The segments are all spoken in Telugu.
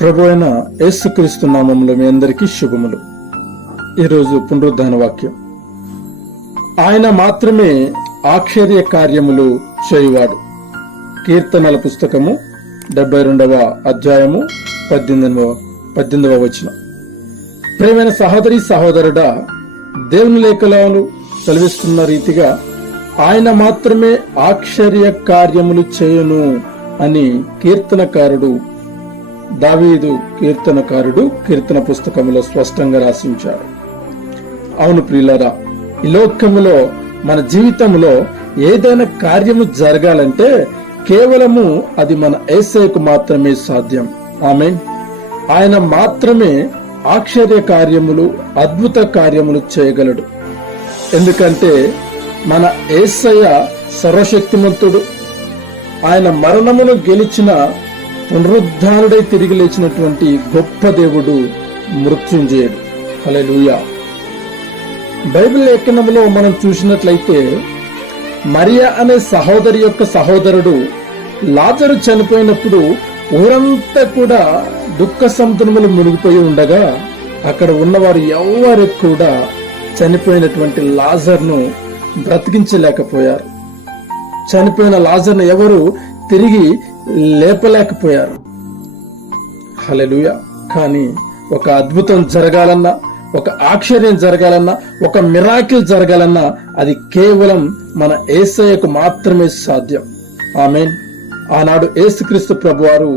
ప్రభు అయిన యేసుక్రీస్తు నామములో మీ అందరికీ శుభములు. ఈరోజు పునరుద్ధాన వాక్యం. ఆయన మాత్రమే ఆశ్చర్య కార్యములు చేయువాడు. కీర్తనల పుస్తకము 72వ అధ్యాయము 18వ వచనం. ప్రియమైన సహోదరి సహోదరుడా, దేవుని లేఖనాలు సెలవిస్తున్న రీతిగా ఆయన మాత్రమే ఆశ్చర్య కార్యములు చేయును అని దావీదు కీర్తనకారుడు కీర్తన పుస్తకములో స్పష్టంగా రాసించాడు. అవును ప్రియులారా, ఈ లోకములో మన జీవితంలో ఏదైనా కార్యము జరగాలంటే కేవలము అది మన యేసయ్యకు మాత్రమే సాధ్యం. ఆమేన్. ఆయన మాత్రమే ఆశ్చర్య కార్యములు, అద్భుత కార్యములు చేయగలడు. ఎందుకంటే మన యేసయ్య సర్వశక్తిమంతుడు. ఆయన మరణమును గెలిచిన పునరుద్ధానుడై తిరిగి లేచినటువంటి గొప్ప దేవుడు, మృత్యుంజయుడు. హల్లెలూయా. బైబిల్ లేఖనంలో మనం చూసినట్లయితే మరియా అనే సహోదరి యొక్క సహోదరుడు లాజరు చనిపోయినప్పుడు ఊరంతా కూడా దుఃఖ సముద్రములు మునిగిపోయి ఉండగా అక్కడ ఉన్నవారు ఎవరికి కూడా చనిపోయినటువంటి లాజర్ను బ్రతికించలేకపోయారు. చనిపోయిన లాజర్ను ఎవరు తిరిగి లేపలేకపోయారు. హల్లెలూయా. కానీ ఒక అద్భుతం జరగాలన్నా, ఒక ఆశ్చర్యం జరగాలన్నా, ఒక మిరాకిల్ జరగాలన్నా అది కేవలం మన యేసయ్యకు మాత్రమే సాధ్యం. ఆమేన్. ఆనాడు యేసుక్రీస్తు ప్రభువారు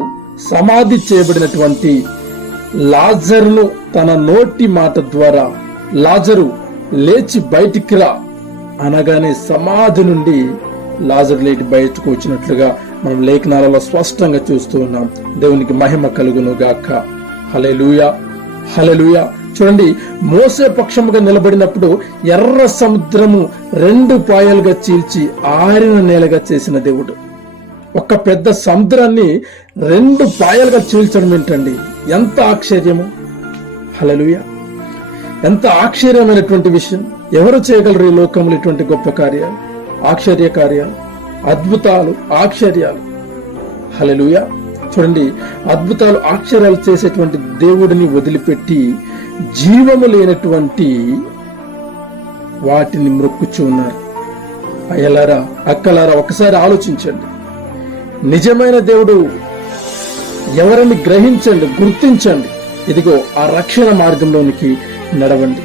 సమాధి చేయబడినటువంటి లాజరును తన నోటి మాట ద్వారా లాజరు లేచి బయటికి రా అనగానే సమాధి నుండి లాజరు లేచి బయటకు వచ్చినట్లుగా మనం లేఖనాలలో స్పష్టంగా చూస్తూ ఉన్నాం. దేవునికి మహిమ కలుగును గాక. హల్లెలూయా, హల్లెలూయా. చూడండి, మోసే పక్షముగా నిలబడినప్పుడు ఎర్ర సముద్రము 2 పాయలుగా చీల్చి ఆరిన నేలగా చేసిన దేవుడు. ఒక పెద్ద సముద్రాన్ని 2 పాయలుగా చీల్చడం ఏంటండి? ఎంత ఆశ్చర్యము! హల్లెలూయా. ఎంత ఆశ్చర్యమైనటువంటి విషయం! ఎవరు చేయగలరు ఈ లోకంలో ఇటువంటి గొప్ప కార్యాలు, ఆశ్చర్య కార్యాలు, అద్భుతాలు, ఆశ్చర్యాలు? హల్లెలూయా. చూడండి, అద్భుతాలు, ఆశ్చర్యాలు చేసేటువంటి దేవుడిని వదిలిపెట్టి జీవము లేనటువంటి వాటిని మొక్కుచూ ఉన్నారు. అయ్యలారా, అక్కలారా, ఒకసారి ఆలోచించండి. నిజమైన దేవుడు ఎవరిని గ్రహించండి, గుర్తించండి. ఇదిగో ఆ రక్షణ మార్గంలోనికి నడవండి.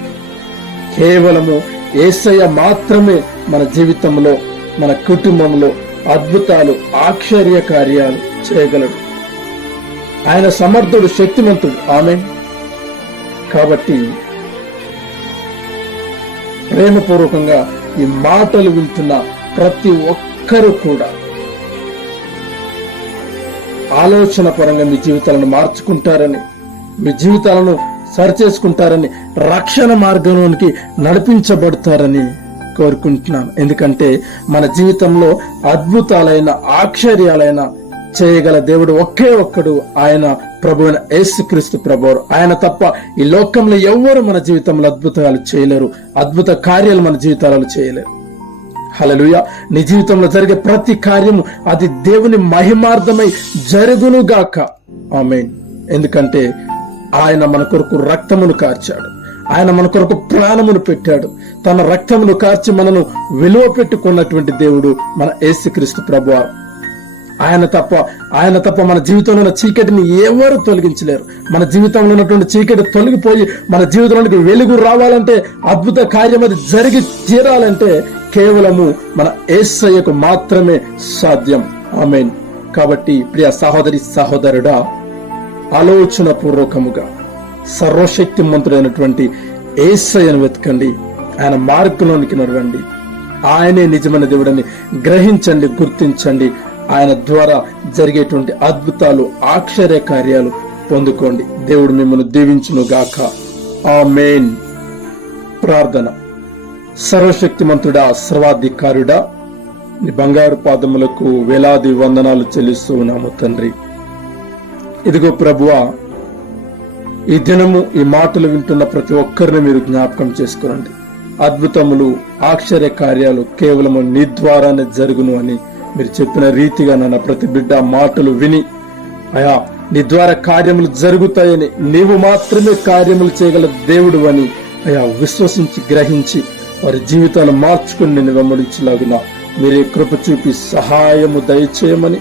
కేవలము యేసయ్య మాత్రమే మన జీవితంలో, మన కుటుంబంలో అద్భుతాలు, ఆశ్చర్య కార్యాలు చేయగలడు. ఆయన సమర్థుడు, శక్తిమంతుడు. ఆమేన్. కాబట్టి ప్రేమపూర్వకంగా ఈ మాటలు వింటున్న ప్రతి ఒక్కరూ కూడా ఆలోచన పరంగా మీ జీవితాలను మార్చుకుంటారని, మీ జీవితాలను సరిచేసుకుంటారని, రక్షణ మార్గంలోనికి నడిపించబడతారని కోరుకుంటున్నాను. ఎందుకంటే మన జీవితంలో అద్భుతాలైన, ఆశ్చర్యాలైన చేయగల దేవుడు ఒకే ఒక్కడు, ఆయన ప్రభువైన యేసుక్రీస్తు ప్రభువారు. ఆయన తప్ప ఈ లోకంలో ఎవ్వరు మన జీవితంలో అద్భుతాలు చేయలేరు, అద్భుత కార్యాలు మన జీవితాలలో చేయలేరు. హల్లెలూయా. నీ జీవితంలో జరిగే ప్రతి కార్యము అది దేవుని మహిమార్థమై జరుగునుగాక. ఆమేన్. ఎందుకంటే ఆయన మన కొరకు రక్తమును కార్చాడు, ఆయన మన కొరకు ప్రాణమును పెట్టాడు. తన రక్తమును కార్చి మనను విలువ పెట్టుకున్నటువంటి దేవుడు మన యేసుక్రీస్తు ప్రభువారు. ఆయన తప్ప మన జీవితంలో ఉన్న చీకటిని ఎవరు తొలగించలేరు. మన జీవితంలో ఉన్నటువంటి చీకటి తొలగిపోయి మన జీవితంలోనికి వెలుగు రావాలంటే, అద్భుత కార్యం అది జరిగి తీరాలంటే కేవలము మన యేసయ్యకు మాత్రమే సాధ్యం. ఆమేన్. కాబట్టి ప్రియ సహోదరి సహోదరుడా, ఆలోచన పూర్వకముగా సర్వశక్తిమంతుడైనటువంటి యేసయ్యను వెతకండి. ఆయన మార్గంలోనికి నడవండి. ఆయనే నిజమైన దేవుడని గ్రహించండి, గుర్తించండి. ఆయన ద్వారా జరిగేటువంటి అద్భుతాలు, ఆశ్చర్య కార్యాలు పొందుకోండి. దేవుడు మిమ్మల్ని దీవించును గాక. ఆమేన్. ప్రార్థన. సర్వశక్తిమంతుడా, సర్వాధికారుడా, నీ బంగారు పాదములకు వేలాది వందనాలు చెల్లిస్తూ ఉన్నాము తండ్రి. ఇదిగో ప్రభువా, ఈ దినము ఈ మాటలు వింటున్న ప్రతి ఒక్కరిని మీరు జ్ఞాపకం చేసుకోనండి. అద్భుతములు, ఆశ్చర్య కార్యాలు కేవలము నీ ద్వారానే జరుగును అని మీరు చెప్పిన రీతిగా నాన్న ప్రతి బిడ్డ మాటలు విని అయా నీ ద్వారా కార్యములు జరుగుతాయని, నీవు మాత్రమే కార్యములు చేయగల దేవుడు అని అయా విశ్వసించి గ్రహించి వారి జీవితాలు మార్చుకుని నేను వెంబడించలాగున మీరే కృప చూపి సహాయము దయచేయమని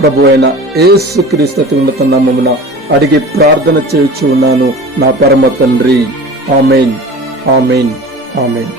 ప్రభు అయిన యేసుక్రీస్తు అతి ఉన్నత నామమున అడిగి ప్రార్థన చేయుచు ఉన్నాను నా పరమ తండ్రి. ఆమేన్, ఆమేన్, ఆమేన్.